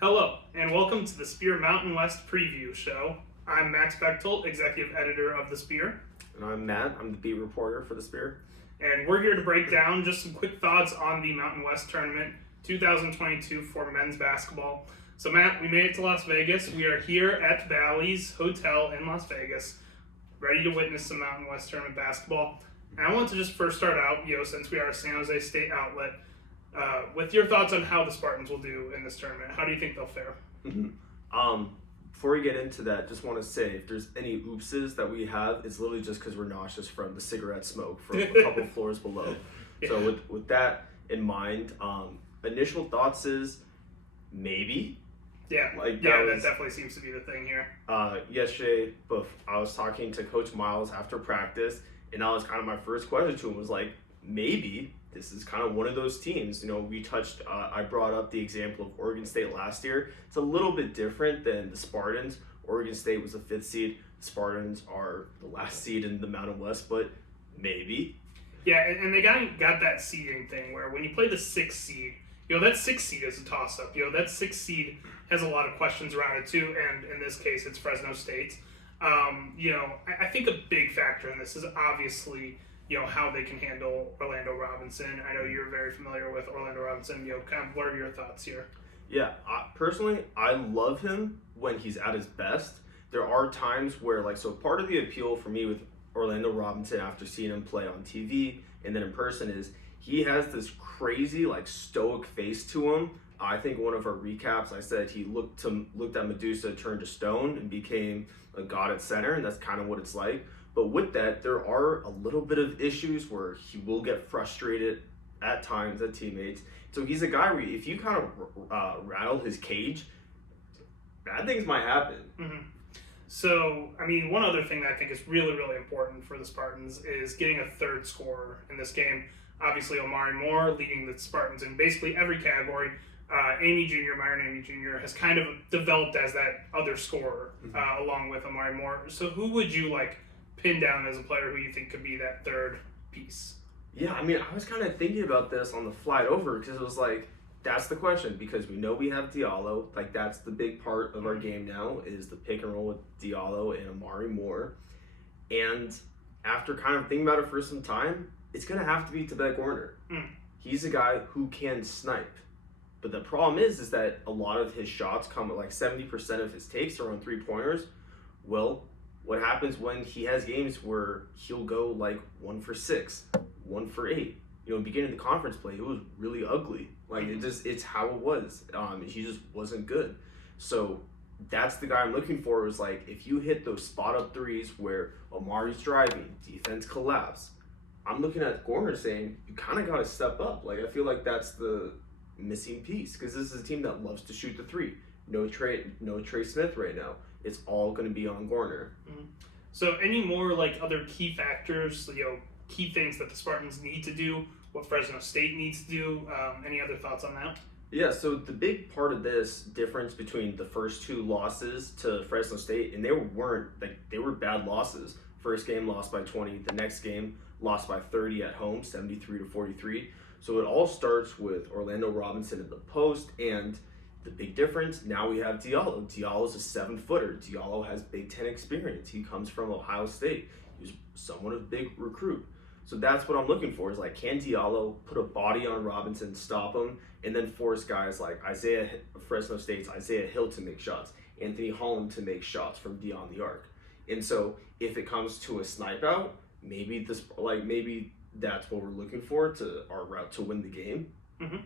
Hello, and welcome to the Spear Mountain West Preview Show. I'm Max Bechtoldt, Executive Editor of the Spear. And I'm Matt. I'm the beat reporter for the Spear. And we're here to break down just some quick thoughts on the Mountain West Tournament 2022 for men's basketball. So Matt, we made it to Las Vegas. We are here at Bally's Hotel in Las Vegas, ready to witness some Mountain West Tournament basketball. And I want to just first start out, since we are a San Jose State outlet, with your thoughts on how the Spartans will do in this tournament. How do you think they'll fare? Before we get into that, just want to say if there's any oopses that we have, it's literally just because we're nauseous from the cigarette smoke from a couple floors below. Yeah. So with that in mind, initial thoughts is maybe. Yeah, that definitely seems to be the thing here. Yesterday, I was talking to Coach Miles after practice, and that was kind of my first question to him was like, maybe this is kind of one of those teams. I brought up the example of Oregon State last year. It's a little bit different than the Spartans. Oregon State was the 5th seed. The Spartans are the last seed in the Mountain West, but maybe. Yeah, and they got that seeding thing where when you play the 6th seed, that 6th seed is a toss-up. That 6th seed has a lot of questions around it too, and in this case, it's Fresno State. I think a big factor in this is obviously how they can handle Orlando Robinson. I know you're very familiar with Orlando Robinson. Kind of what are your thoughts here? Yeah, personally, I love him when he's at his best. There are times where, part of the appeal for me with Orlando Robinson after seeing him play on TV and then in person is he has this crazy, stoic face to him. I think one of our recaps, I said he looked at Medusa, turned to stone, and became a god at center, and that's kind of what it's like. But with that, there are a little bit of issues where he will get frustrated at times at teammates. So he's a guy where if you kind of rattle his cage, bad things might happen. Mm-hmm. So, one other thing that I think is really, really important for the Spartans is getting a third scorer in this game. Obviously, Omari Moore leading the Spartans in basically every category. Myron Amy Jr. has kind of developed as that other scorer along with Omari Moore. So who would you pin down as a player who you think could be that third piece? Yeah, I was kind of thinking about this on the flight over because it was that's the question because we know we have Diallo. That's the big part of our game now is the pick and roll with Diallo and Omari Moore. And after kind of thinking about it for some time, it's going to have to be Tibet Warner. He's a guy who can snipe. But the problem is that a lot of his shots come with 70% of his takes are on three-pointers. Well, what happens when he has games where he'll go 1 for 6, 1 for 8? Beginning of the conference play, it was really ugly. It's how it was. He just wasn't good. So that's the guy I'm looking for is if you hit those spot up threes where Omari's driving, defense collapse, I'm looking at Gorner saying, you kind of got to step up. I feel like that's the missing piece because this is a team that loves to shoot the three. No Trey Smith right now. It's all going to be on Gorner. Mm-hmm. So any more other key factors, key things that the Spartans need to do, what Fresno State needs to do, any other thoughts on that? Yeah, so the big part of this difference between the first two losses to Fresno State, and they were bad losses. First game lost by 20, the next game lost by 30 at home, 73-43. So it all starts with Orlando Robinson in the post, and the big difference, now we have Diallo. Diallo's a 7-footer. Diallo has Big Ten experience. He comes from Ohio State. He's somewhat of a big recruit. So that's what I'm looking for is can Diallo put a body on Robinson, stop him, and then force guys like Fresno State's Isaiah Hill to make shots, Anthony Holland to make shots from beyond the arc. And so if it comes to a snipe out, maybe that's what we're looking for to our route to win the game. Mm-hmm.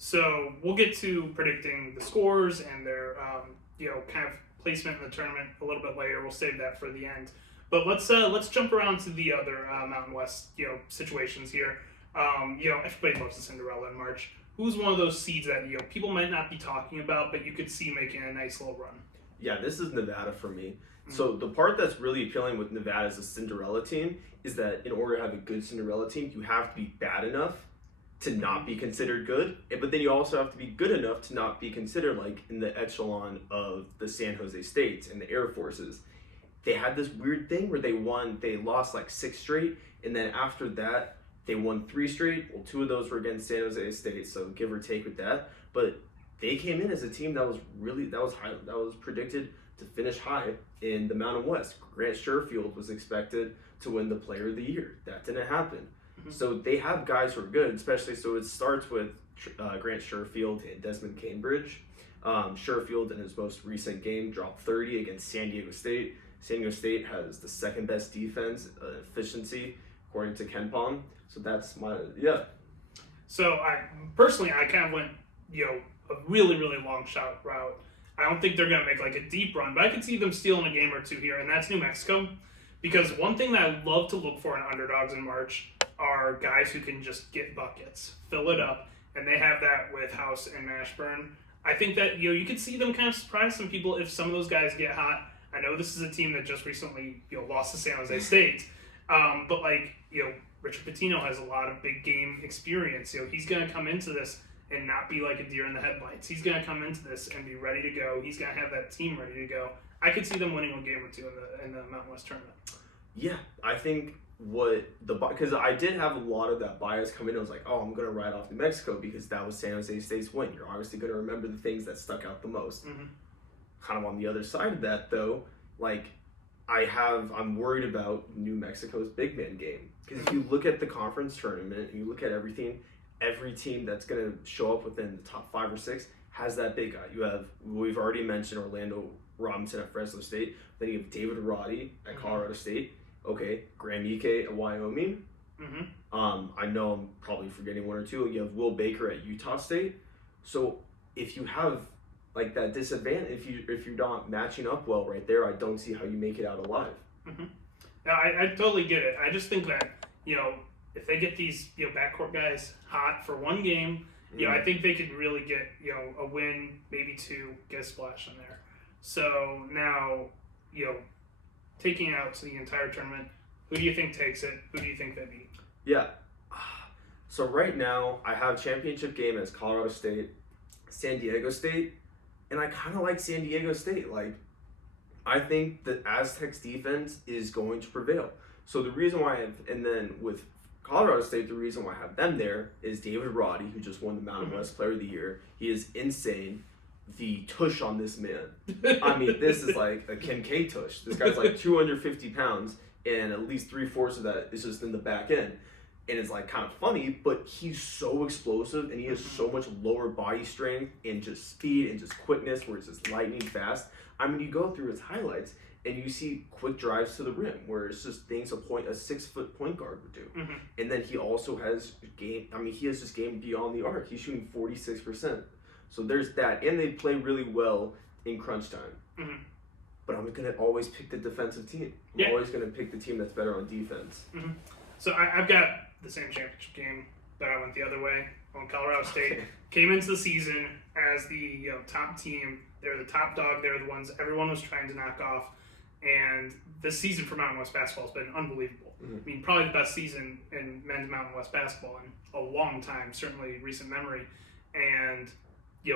So we'll get to predicting the scores and their kind of placement in the tournament a little bit later. We'll save that for the end. But let's jump around to the other Mountain West situations here. Everybody loves the Cinderella in March. Who's one of those seeds that people might not be talking about, but you could see making a nice little run? Yeah, this is Nevada for me. Mm-hmm. So the part that's really appealing with Nevada as a Cinderella team is that in order to have a good Cinderella team, you have to be bad enough to not be considered good, but then you also have to be good enough to not be considered in the echelon of the San Jose States and the Air Forces. They had this weird thing where they lost 6 straight, and then after that, they won 3 straight. Well, 2 of those were against San Jose State, so give or take with that. But they came in as a team that was predicted to finish high in the Mountain West. Grant Sherfield was expected to win the Player of the Year. That didn't happen. Mm-hmm. So they have guys who are good, especially. So it starts with Grant Sherfield and Desmond Cambridge. Sherfield in his most recent game dropped 30 against San Diego State. San Diego State has the second best defense efficiency according to KenPom. So that's So I kind of went a really, really long shot route. I don't think they're going to make like a deep run, but I could see them stealing a game or two here, and that's New Mexico. Because one thing that I love to look for in underdogs in March are guys who can just get buckets, fill it up, and they have that with House and Mashburn. I think that you could see them kind of surprise some people if some of those guys get hot. I know this is a team that just recently lost to San Jose State, but Richard Pitino has a lot of big game experience. He's going to come into this and not be like a deer in the headlights. He's going to come into this and be ready to go. He's going to have that team ready to go. I could see them winning a game or two in the Mountain West tournament. Yeah, I think because I did have a lot of that bias come in. I was like, oh, I'm going to write off New Mexico because that was San Jose State's win. You're obviously going to remember the things that stuck out the most. Mm-hmm. Kind of on the other side of that, though, I'm worried about New Mexico's big man game. Because if you look at the conference tournament and you look at everything, every team that's going to show up within the top 5 or 6 has that big guy. We've already mentioned Orlando Robinson at Fresno State. Then you have David Roddy at Colorado State. Okay, Graham Ike at Wyoming. Mm-hmm. I know I'm probably forgetting one or two. You have Will Baker at Utah State. So if you have that disadvantage, if you're not matching up well right there, I don't see how you make it out alive. Mm-hmm. No, I totally get it. I just think that if they get these backcourt guys hot for one game, I think they could really get a win, maybe two, get a splash in there. So now taking out to the entire tournament, who do you think takes it? Who do you think they beat? Yeah. So right now I have championship game as Colorado State, San Diego State, and I kind of like San Diego State. I think the Aztecs defense is going to prevail. So the reason why and then with Colorado State, the reason why I have them there is David Roddy, who just won the Mountain West Player of the Year. He is insane. The tush on this man. I mean, this is like a Kim K tush. This guy's 250 pounds, and at least 3/4 of that is just in the back end. And it's kind of funny, but he's so explosive, and he has so much lower body strength and just speed and just quickness, where it's just lightning fast. I mean, you go through his highlights, and you see quick drives to the rim, where it's just things a 6-foot point guard would do. Mm-hmm. And then he also has game. I mean, he has just game beyond the arc. He's shooting 46%. So there's that, and they play really well in crunch time. Mm-hmm. But I'm going to always pick the defensive team. I'm always going to pick the team that's better on defense. Mm-hmm. So I've got the same championship game, but I went the other way. On Colorado State came into the season as the top team. They were the top dog. They were the ones everyone was trying to knock off. And this season for Mountain West basketball has been unbelievable. Mm-hmm. I mean, probably the best season in men's Mountain West basketball in a long time, certainly recent memory. And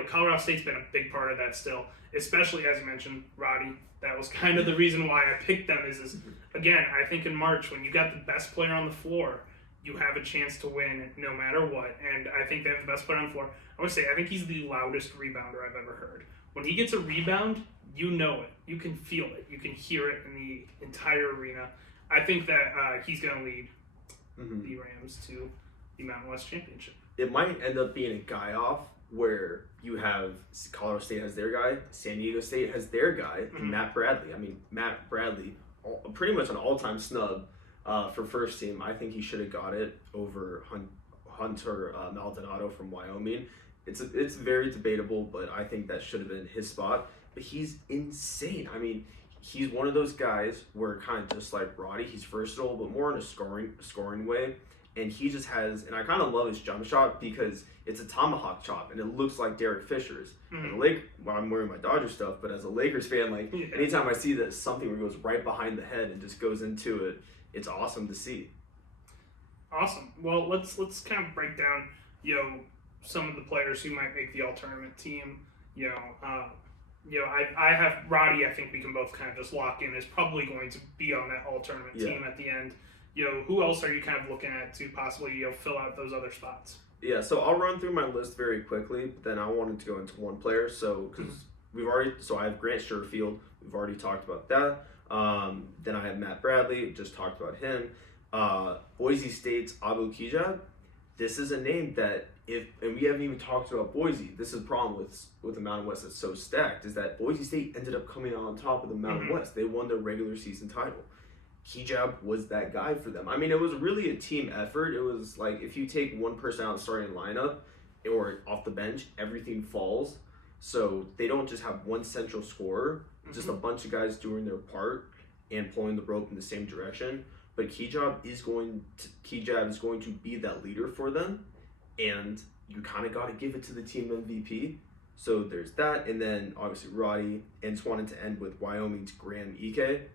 Colorado State's been a big part of that still, especially as you mentioned, Roddy. That was kind of the reason why I picked them is again, I think in March when you got the best player on the floor, you have a chance to win no matter what. And I think they have the best player on the floor. I would say I think he's the loudest rebounder I've ever heard. When he gets a rebound, you know it. You can feel it. You can hear it in the entire arena. I think that he's going to lead the Rams to the Mountain West Championship. It might end up being a guy off where you have Colorado State has their guy, San Diego State has their guy, and Matt Bradley. I mean, Matt Bradley, pretty much an all-time snub for first team. I think he should have got it over Hunter Maldonado from Wyoming. It's very debatable, but I think that should have been his spot. But he's insane. I mean, he's one of those guys where kind of just like Roddy, he's versatile, but more in a scoring way. And he just has, and I kind of love his jump shot because it's a tomahawk chop, and it looks like Derek Fisher's. Well, I'm wearing my Dodgers stuff, but as a Lakers fan, anytime I see that something where it goes right behind the head and just goes into it, it's awesome to see. Awesome. Well, let's kind of break down, some of the players who might make the all-tournament team. I have Roddy. I think we can both kind of just lock in is probably going to be on that all-tournament team at the end. Who else are you kind of looking at to possibly fill out those other spots? Yeah, so I'll run through my list very quickly, but then I wanted to go into one player. So, because I have Grant Sherfield. We've already talked about that. Then I have Matt Bradley. Just talked about him. Boise State's Abu Kijab. This is a name that and we haven't even talked about Boise. This is the problem with the Mountain West that's so stacked, is that Boise State ended up coming out on top of the Mountain West. They won their regular season title. Kijab was that guy for them. I mean, it was really a team effort. It was like, if you take one person out of the starting lineup or off the bench, everything falls. So they don't just have one central scorer, just a bunch of guys doing their part and pulling the rope in the same direction. But Kijab is going to be that leader for them, and you kind of got to give it to the team MVP. So there's that, and then obviously Roddy, and just wanted to end with Wyoming's Graham Ike.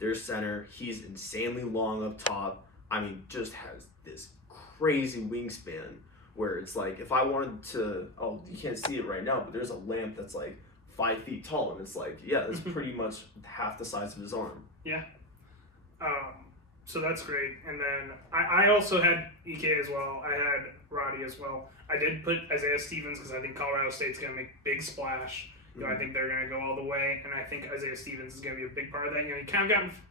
Their center, he's insanely long up top. I mean, just has this crazy wingspan where it's like, if I wanted to, you can't see it right now, but there's a lamp that's like 5 feet tall, and it's like, yeah, that's pretty much half the size of his arm. Yeah. So that's great. And then I also had Ike as well. I had Roddy as well. I did put Isaiah Stevens because I think Colorado State's going to make a big splash. You know, I think they're going to go all the way, and I think Isaiah Stevens is going to be a big part of that. You know,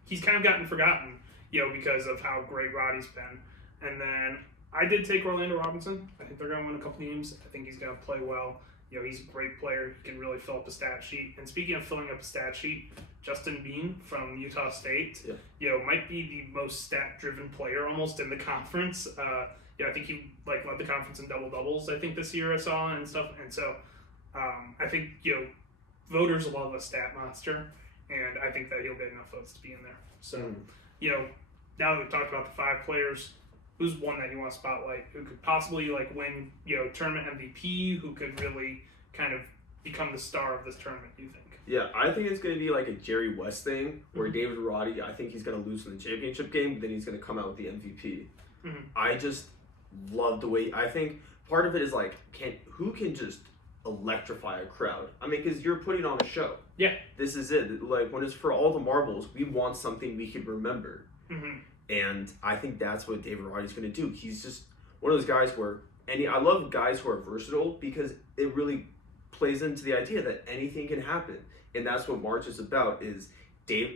he's kind of gotten forgotten, you know, because of how great Roddy's been. And then I did take Orlando Robinson. I think they're going to win a couple games. I think he's going to play well. You know, he's a great player. He can really fill up a stat sheet. And speaking of filling up a stat sheet, Justin Bean from Utah State, you know, might be the most stat-driven player almost in the conference. You know, I think he led the conference in double-doubles, I think, this year I saw and stuff. And so I think, you know, voters love a stat monster, and I think that he'll get enough votes to be in there. So, you know, now that we've talked about the 5 players, who's one that you want to spotlight? Who could possibly win, you know, tournament MVP? Who could really kind of become the star of this tournament? Do you think? Yeah, I think it's going to be like a Jerry West thing where David Roddy, I think he's going to lose in the championship game, but then he's going to come out with the MVP. I just love the way. I think part of it is like, who can just electrify a crowd? I mean, because you're putting on a show. Yeah, this is it. Like, when it's for all the marbles, we want something we can remember. And I think that's what David Roddy's going to do. He's just one of those guys where I love guys who are versatile, because it really plays into the idea that anything can happen. And that's what March is about, is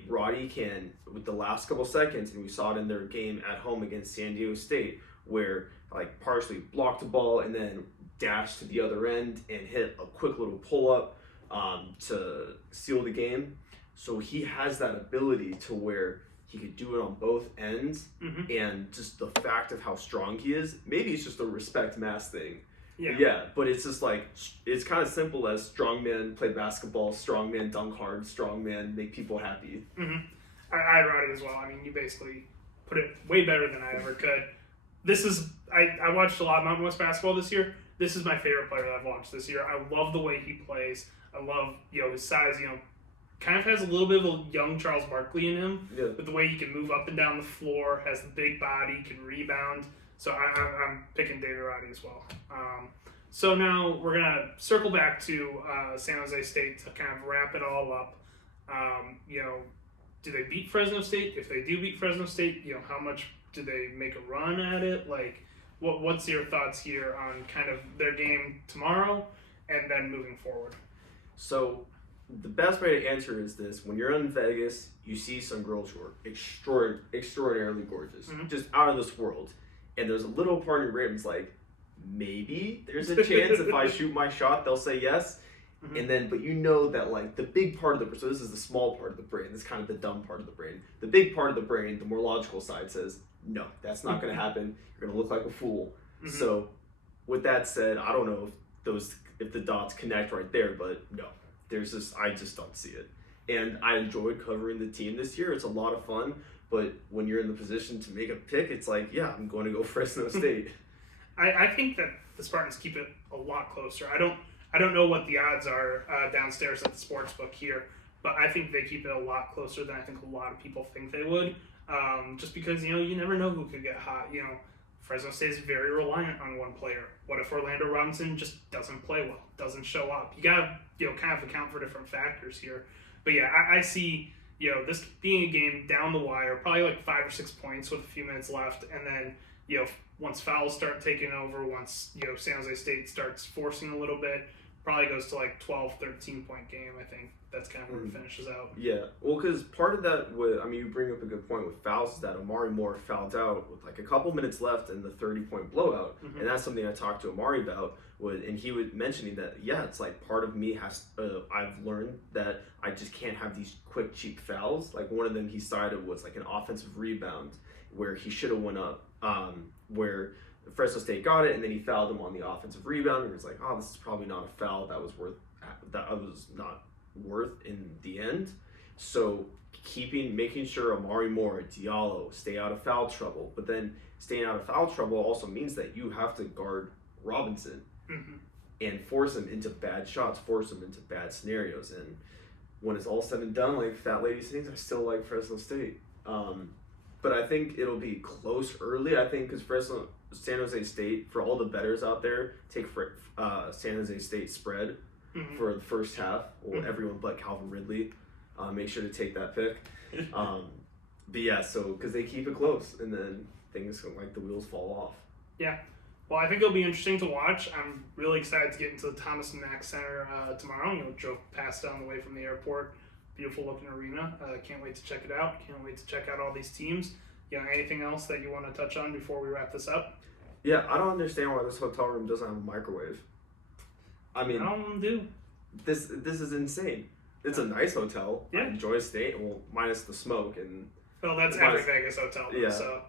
Roddy can, with the last couple seconds, and we saw it in their game at home against San Diego State, where like partially blocked the ball and then dashed to the other end and hit a quick little pull-up to seal the game. So he has that ability to where he could do it on both ends, and just the fact of how strong he is, maybe it's just a respect mass thing. Yeah, but it's just like, it's kind of simple as strongman play basketball, strongman dunk hard, strongman make people happy. I wrote it as well. I mean, you basically put it way better than I ever could. I watched a lot of Mountain West basketball this year. This is my favorite player that I've watched this year. I love the way he plays. I love, you know, his size, you know, kind of has a little bit of a young Charles Barkley in him, with the way he can move up and down the floor, has the big body, can rebound. So I'm picking David Roddy as well. So now we're going to circle back to San Jose State to kind of wrap it all up. You know, do they beat Fresno State? If they do beat Fresno State, you know, how much do they make a run at it? Like, what's your thoughts here on kind of their game tomorrow and then moving forward? So the best way to answer is this: when you're in Vegas, you see some girls who are extraordinarily gorgeous, just out of this world. And there's a little part of your brain that's like, maybe there's a chance if I shoot my shot, they'll say yes. And then, but you know that like the big part of the brain, so this is the small part of the brain, this is kind of the dumb part of the brain. The big part of the brain, the more logical side, says, no, that's not going to happen. You're going to look like a fool. So with that said, I don't know if the dots connect right there, but no, I just don't see it. And I enjoyed covering the team this year. It's a lot of fun. But when you're in the position to make a pick, it's like, yeah, I'm going to go Fresno State. I think that the Spartans keep it a lot closer. I don't know what the odds are downstairs at the sports book here, but I think they keep it a lot closer than I think a lot of people think they would. Just because, you know, you never know who could get hot. You know, Fresno State is very reliant on one player. What if Orlando Robinson just doesn't play well, doesn't show up? You gotta, you know, kind of account for different factors here. But yeah, I see, you know, this being a game down the wire, probably like 5 or 6 points with a few minutes left, and then once fouls start taking over, once, San Jose State starts forcing a little bit, probably goes to like 12, 13-point game, I think. That's kind of where it finishes out. Yeah, well, because part of that, you bring up a good point with fouls, is that Amari Moore fouled out with like a couple minutes left in the 30-point blowout, and that's something I talked to Amari about, and he was mentioning that, it's like part of me I've learned that I just can't have these quick, cheap fouls. Like one of them he cited was like an offensive rebound where he should have went up, where Fresno State got it, and then he fouled him on the offensive rebound, and he was like, oh, this is probably not a foul that was not worth in the end. So making sure Amari Moore, Diallo stay out of foul trouble, but then staying out of foul trouble also means that you have to guard Robinson and force him into bad shots, force him into bad scenarios. And when it's all said and done, like Fat Lady sings, I still like Fresno State. But I think it'll be close early. I think because San Jose State, for all the bettors out there, take San Jose State spread for the first half, or everyone but Calvin Ridley. Make sure to take that pick. But yeah, so because they keep it close, and then things like the wheels fall off. Yeah. Well, I think it'll be interesting to watch. I'm really excited to get into the Thomas and Mack Center tomorrow. Drove past down the way from the airport. Beautiful looking arena. Can't wait to check it out. Can't wait to check out all these teams. Anything else that you want to touch on before we wrap this up? Yeah, I don't understand why this hotel room doesn't have a microwave. I mean, I don't do. This is insane. It's a nice hotel. Yeah. I enjoy staying, minus the smoke and. Well, that's every Vegas hotel. Though, yeah. So,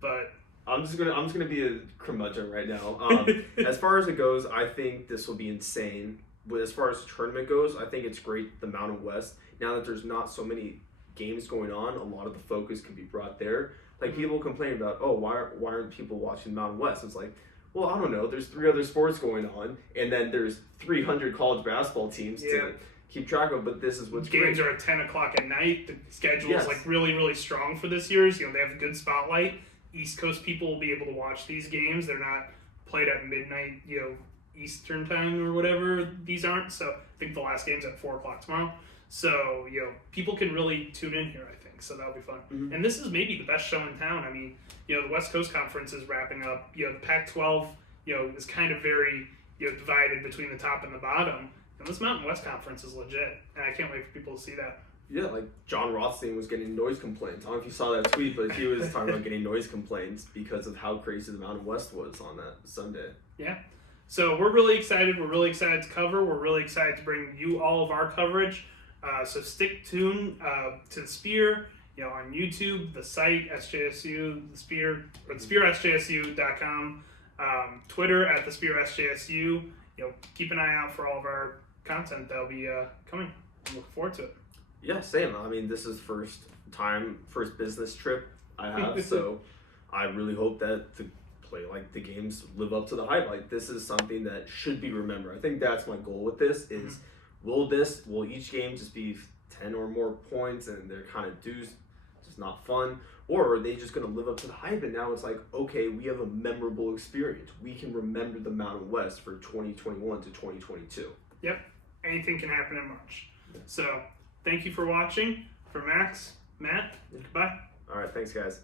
but. I'm just gonna be a curmudgeon right now. As far as it goes, I think this will be insane. But as far as the tournament goes, I think it's great. The Mountain West. Now that there's not so many games going on, a lot of the focus can be brought there. Like people complain about, why aren't people watching Mountain West? It's like, well, I don't know. There's 3 other sports going on, and then there's 300 college basketball teams to keep track of. But this is what's games great. are at 10 o'clock at night. The schedule is like really, really strong for this year's. They have a good spotlight. East Coast people will be able to watch these games. They're not played at midnight, Eastern time or whatever. These aren't. So I think the last game's at 4 o'clock tomorrow. So, people can really tune in here, I think. So that'll be fun. And this is maybe the best show in town. I mean, the West Coast Conference is wrapping up. The Pac-12, is kind of very, divided between the top and the bottom. And this Mountain West Conference is legit. And I can't wait for people to see that. Yeah, like John Rothstein was getting noise complaints. I don't know if you saw that tweet, but he was talking about getting noise complaints because of how crazy the Mountain West was on that Sunday. Yeah. So we're really excited. We're really excited to cover. We're really excited to bring you all of our coverage. So stick tuned to the Spear, on YouTube, the site, SJSU, the Spear, or thespearsjsu.com, Twitter at the Spear SJSU. Keep an eye out for all of our content that'll be coming. I'm looking forward to it. Yeah, same. I mean, this is first business trip I have, so I really hope that the games live up to the hype. Like, this is something that should be remembered. I think that's my goal with this is, will each game just be 10 or more points and they're kind of just not fun? Or are they just going to live up to the hype? And now it's like, okay, we have a memorable experience. We can remember the Mountain West for 2021 to 2022. Yep. Anything can happen in March. So, thank you for watching. For Max, Matt, goodbye. All right, thanks, guys.